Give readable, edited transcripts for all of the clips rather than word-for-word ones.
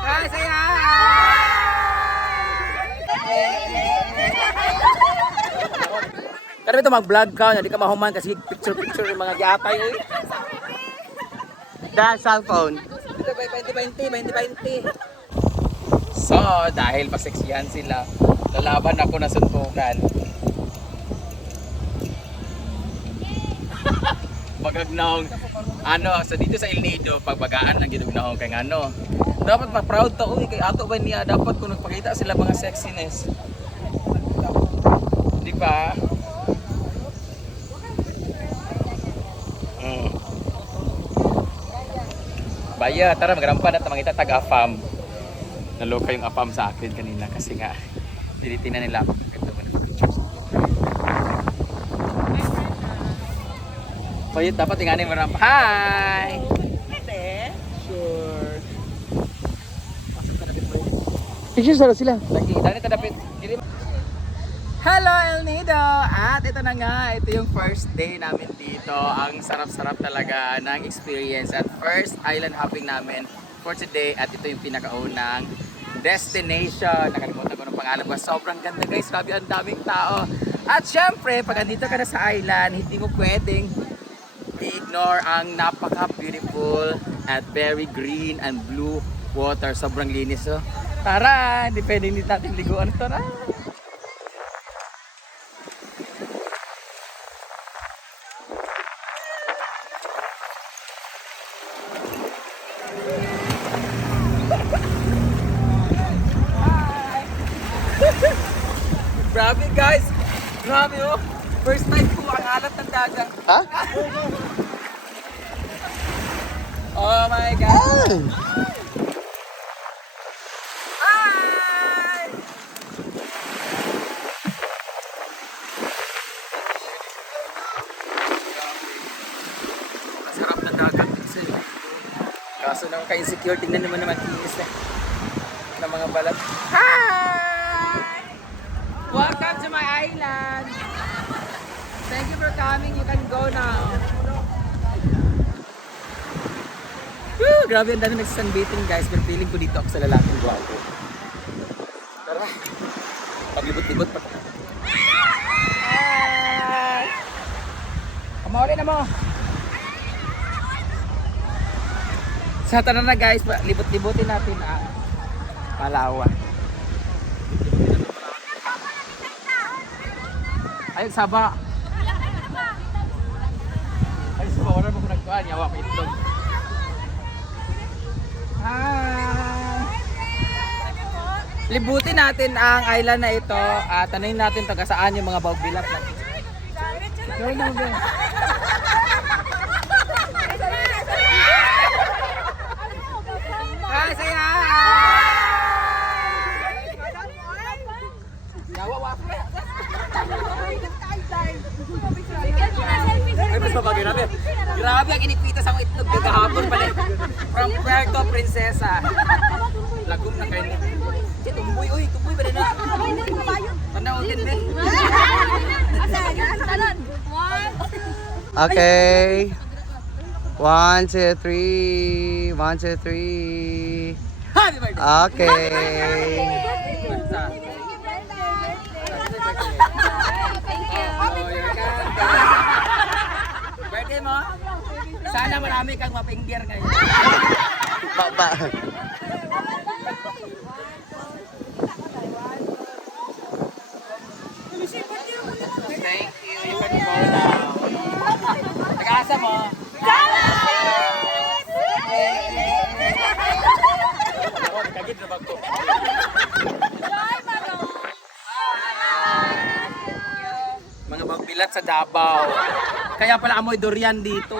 Hi, say hi! Pero ito mag-vlog ka, hindi ka mahuman kasi picture-picture yung mga giatay eh. That cellphone. Ito by 2020. So, dahil paseksihan sila, lalaban ako na suntukan. Pagagnahong, so dito sa El Nido, pagbagaan ng ginugnahong kay ano. Dapat ma-proud to, uy, kay ato ba niya, dapat kung nagpakita sila mga sexiness. Di ba? Baya, tara magrampan at mangita tag-afam. Naloka yung afam sa akin kanina kasi nga dilitin na nila ako. Payit, dapat tinganin mo rampa. Hi! Sure. Picture sila. Lagi, dali tadapit. Hello El Nido! At ito na nga, ito yung first day namin dito. Ang sarap-sarap talaga ng experience at first island hopping namin for today. At ito yung pinakaunang destination. Nakalimutan ko ng pangalan ko. Sobrang ganda guys, grabe ang daming tao. At syempre, pag andito ka na sa island, hindi mo pwedeng i-ignore ang napaka-beautiful at very green and blue water. Sobrang linis. So, tara! Hindi pwedeng hindi natin liguan. Tara! Grabe guys! Grabe oh! First time ko ang alat ng dagat. Ha? Oh my God! Hi! Masarap na dagat kasi. Kaso naman ka-insecure, tingnan naman naman kinis ng mga balat. Hi! Welcome to my island! Thank you for coming. You can go now. Woo! Grabe ang dami nagsasunbathing guys. Pero feeling ko dito ako sa lalaking guwapo. Tara. Paglibot-libot pa. Hi! Kamahuli na mo. Sa tara na guys. Libot-libotin natin ang Palawan. Ayun, Saba. Ay, Saba. Wala mo kung nagkuhan. Yawa ko itlog. Hi! Libutin natin ang island na ito at tanungin natin taga saan yung mga bawbilak natin. Hi, say hi! Yawa, wapo. Ay, mas mabagay namin. Grabe ang inikita sa akong itlog kagahapon pala. From Puerto Princesa. Lagom na kayo. Si Tumboy, uy, Tumboy ba rin na? Tanda din din. Okay. 1, 2, 3. 1, 2, 3. Okay. Birthday mo? Sana marami kang mapinggir ngayon. Ba. Thank you. You can go now. Nag-aasa mo? Ako, nagkagit na bag ko. Mga magbilat sa Davao. Kaya pala amoy durian dito.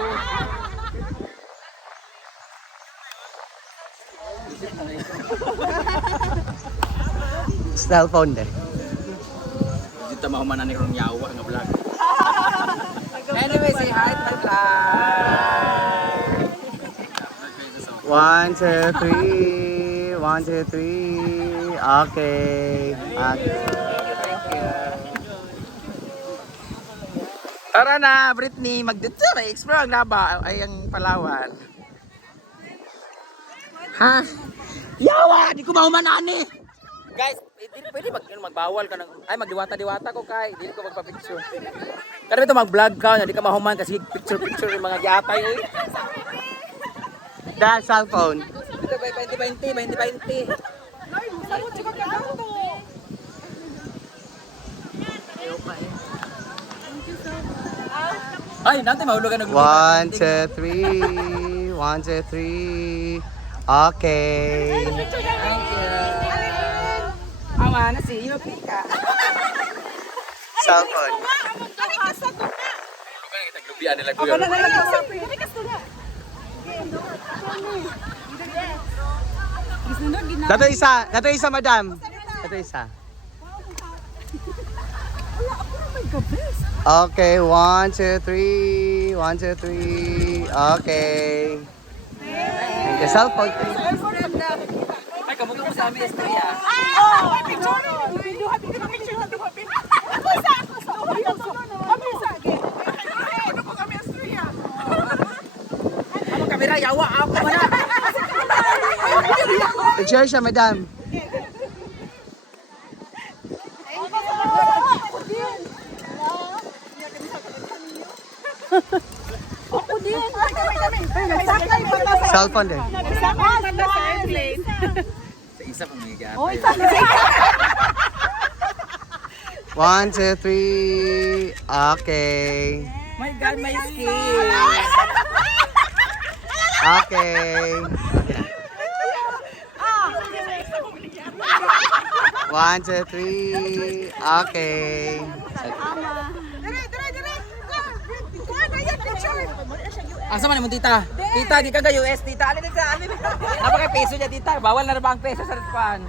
Cellphone din. Dito mahumanan ni Ron Yawa nga vlog. Anyway, say hi to my vlog. 1, 2, 3. 1, 2, 3. Okay. Okay. Thank you. Tara na, Britney, mag-tour, explore ang Laba, ay ang Palawan. Ha? Yawa, di ko mahumanani. Guys, pwede magbawal ka ng, ay magdiwata-diwata ko kay, di ko magpa-picture. Pero ito mag-vlog ka, di ka mahuman kasi picture-picture yung mga giatay eh. Dad, cellphone. Dito by 2020. Ay, nanti mahulugan ng 1, 2, 3. 1, 2, 3. Okay. Thank you. Awa na si iyo, Pika. Cellphone. Lubian nila kuya. Dato isa, madam. Dato isa. Okay, 1, 2, 3. 1, 2, 3. Okay. Thank you, cellphone. Ay, kamukha mo sa amin, Estrella. Ano kamera, yawa ako na. Picture siya, madam. Cellphone din. Sa isa pang may gata. 1, 2, 3. Okay. My God, my skin. Okay. 1, 2, 3. Okay. Asa man mo tita? Tita, di ka ga US, tita. Alin sa alin. Napaka peso niya tita. Bawal na ba ang peso sa pan?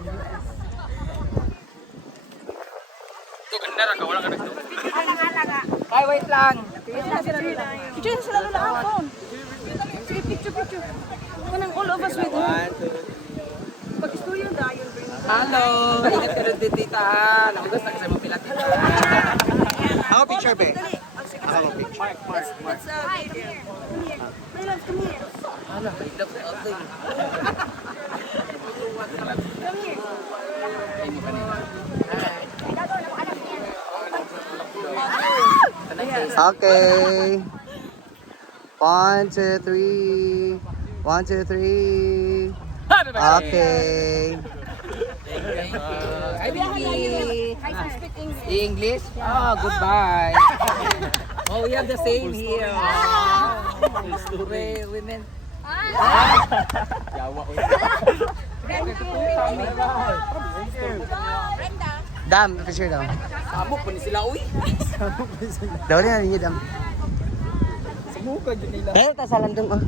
Ito ganda ra ka wala ka nagdo. Ay, wait lang. Picture sila nila ang phone. Sige, picture. Kanang all of us with him. 1, 2. Pag-istorya dayon. Hello. Ingat ka rin din tita. Nakugas na kasi mo pila tita. Ako picture, be. Ako picture. Mark. Let's come here. My love, come here. Hala, hilap na ako. Come here. Okay. 1, 2, 3. 1, 2, 3. Okay. Hi, baby. English? Oh, goodbye. Oh, we have the same here. Women. Yawa ko. Dam, picture daw. Samok pa ni sila, uy. Daw na niya, dam. Sumukan yun nila. Pero ta sa landong, oh.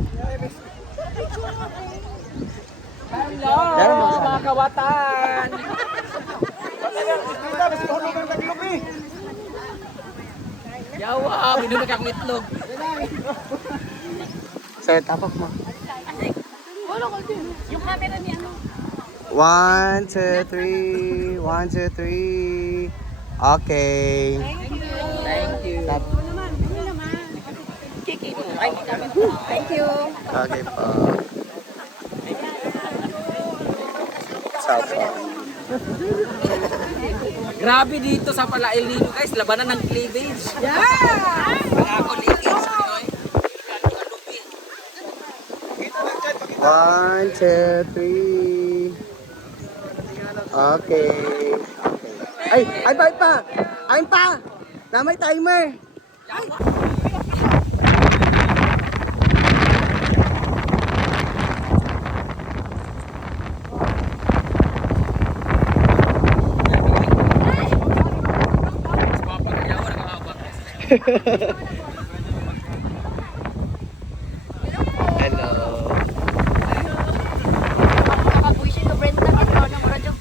Hello, mga kawatan. Yawa, binunod akong itlog. Sir, tapak mo. Yung camera ni ano? 1, 2, 3. 1, 2, 3. Okay. Thank you. Tap. Thank you. Okay po. Cellphone. Grabe dito sa Palail Nino guys, labanan ng cleavage. Yeah! Mga colleagues, Pinoy. 1, 2, 3. Okay. Ay pa! Ay pa! Na may timer! Hello. Kapag-wish ko Brenda, ito na mo radyo.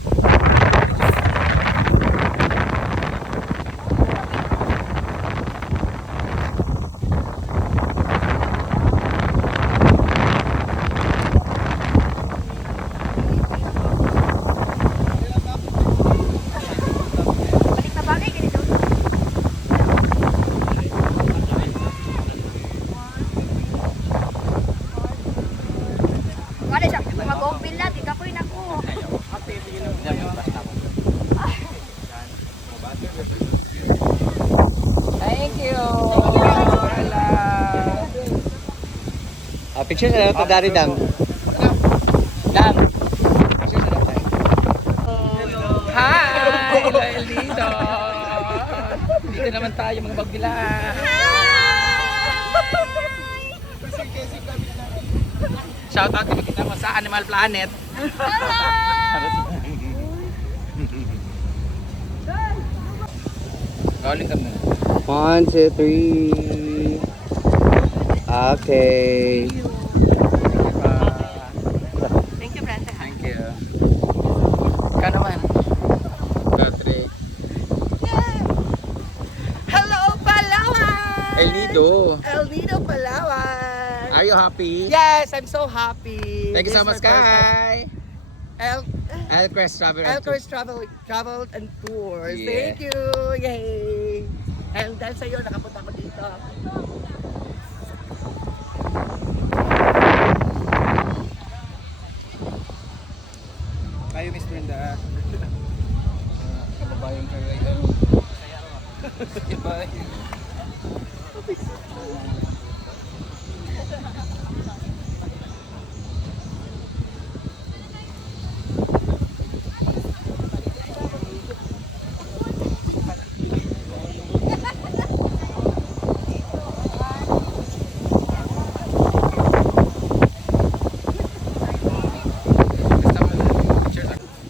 Balik na bagay, ganito. Picture sa daw, Dari Dang. Dang. Hi! Dahil dito. Dito naman tayo mga bagbilang. Shout out kung kita mo sa Animal Planet. Rolling kami. 1, 2, 3. Okay. Thank you, Brenda. Thank you. Ikaw naman. Patrick. Hello, Palawan! El Nido. El Nido, Palawan! Are you happy? Yes, I'm so happy. Thank you so This much, is my first time. Kai. Elcrest Travel. Elcourse Travel and Tours. Yeah. Thank you! Yay! And dahil sa'yo, nakapunta ko dito. Kayo, Miss Brenda. Kababayan kayo. Iba.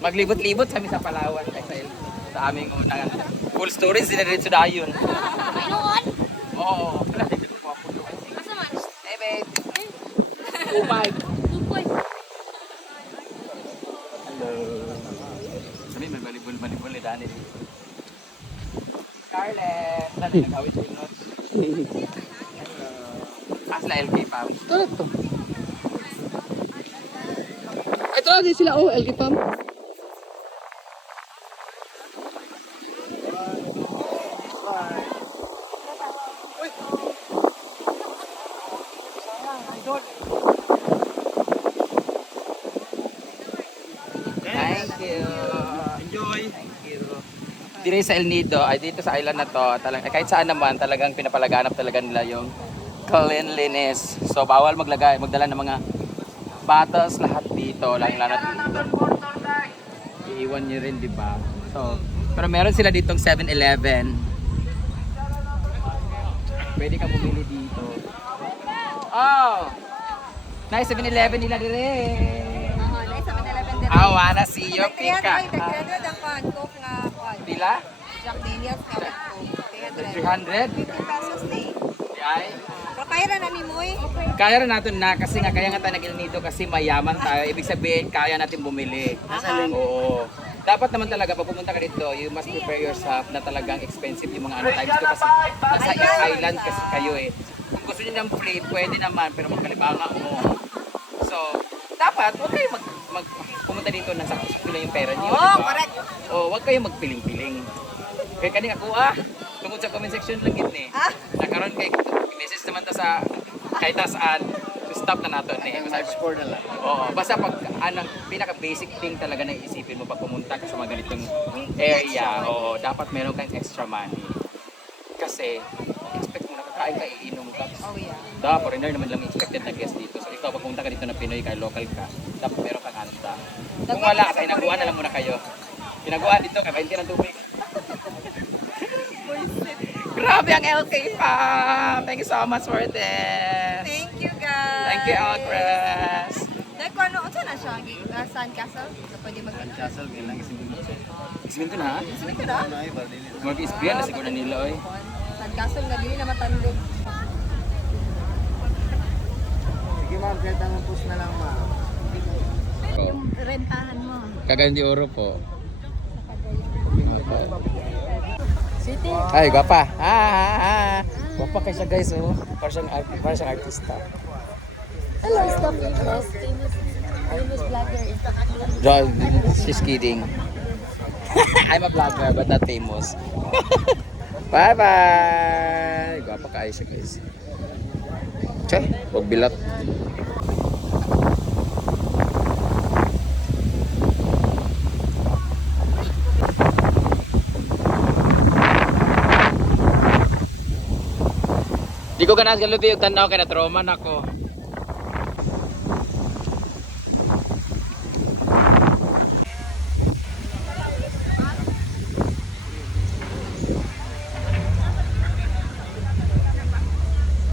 Maglibot-libot kami sa Palawan kasi sa aming unang full storage sila rin sa dayon. Ayun! Oo. Hey babe. Oh my. Tupoy! Hello. Sabi may balibol ni Danny dito. Scarlett. Dali nag-awit yung notes. Hello. Asla LK Pam. Ito na to. Ito na din sila, oh, LG Pam. Thank you. Enjoy. Thank you. Dire sa El Nido, ay dito sa island na to, kahit saan naman talagang pinapalaganap talaga nila yung cleanliness. So bawal magdala ng mga bottles lahat dito, lang dito. Iiwan niyo rin, di ba? So, pero meron sila ditong 7-Eleven. Pwede ka bumili dito. Oh! Nice 7-Eleven nila dire. Nice, 7-Eleven din. I wanna see your pika. Nagkredit ang pan, Coke nga pan. Pila? Jack Daniels nga with Coke. Kaya 300? 15 pesos day. Ay. Pero kaya na ni Moy. Kaya rin natin na kasi nga kaya nga tayo nag nito kasi mayaman tayo. Ibig sabihin kaya natin bumili. Oo. Dapat naman talaga pag pumunta ka dito, you must prepare yourself na talagang expensive yung mga ano times to kasi nasa island kasi kayo eh. Kung gusto niyo ng free, pwede naman pero magkalibanga mo. So, dapat huwag kayo pumunta dito nang sakto lang yung pera niyo. Oh, correct. O, huwag kayo magpiling-piling. Kaya kanina ako tungkol sa comment section lang yun eh. Nakaroon kay message naman ta sa kahit saan. Stop na natin eh. Explore na lang. Oo, basta pag pinaka basic thing talaga na iisipin mo pag pumunta ka sa mga ganitong area, oo, dapat meron kang extra money. Kasi expect mo nakakain ka, iinom ka. Oh yeah. Da, foreigner naman lang expected na guest dito. So ikaw pag pumunta ka dito na Pinoy ka, local ka, dapat meron kang handa. Kung wala ka, hinaguan na lang muna kayo. Hinaguan dito, kaya 20 ng tubig. Grabe ang LK pa! Thank you so much for this! Thank you guys. Thank you, Alcrest! Dahil kung ano, saan na siya? Sandcastle? Na pwede mag-ganyan. Castle, kailangan isiminto na ha? Sabi ko na. Mag-ispriyan na siguro na nila oy. Sandcastle na dili na matandog. Sige ma'am, kahit anong post na lang ma'am. Yung rentahan mo. Cagayan de Oro po. Ay, gwapa. Gwapa kayo siya guys, oh. Para siyang artista. Hello, stop famous vlogger. She's kidding. I'm a vlogger but not famous. Bye-bye! Gwapa kayo siya guys. Che, huwag bilat. Di ko ganas galubi yung tanaw kaya na-trauma na ako.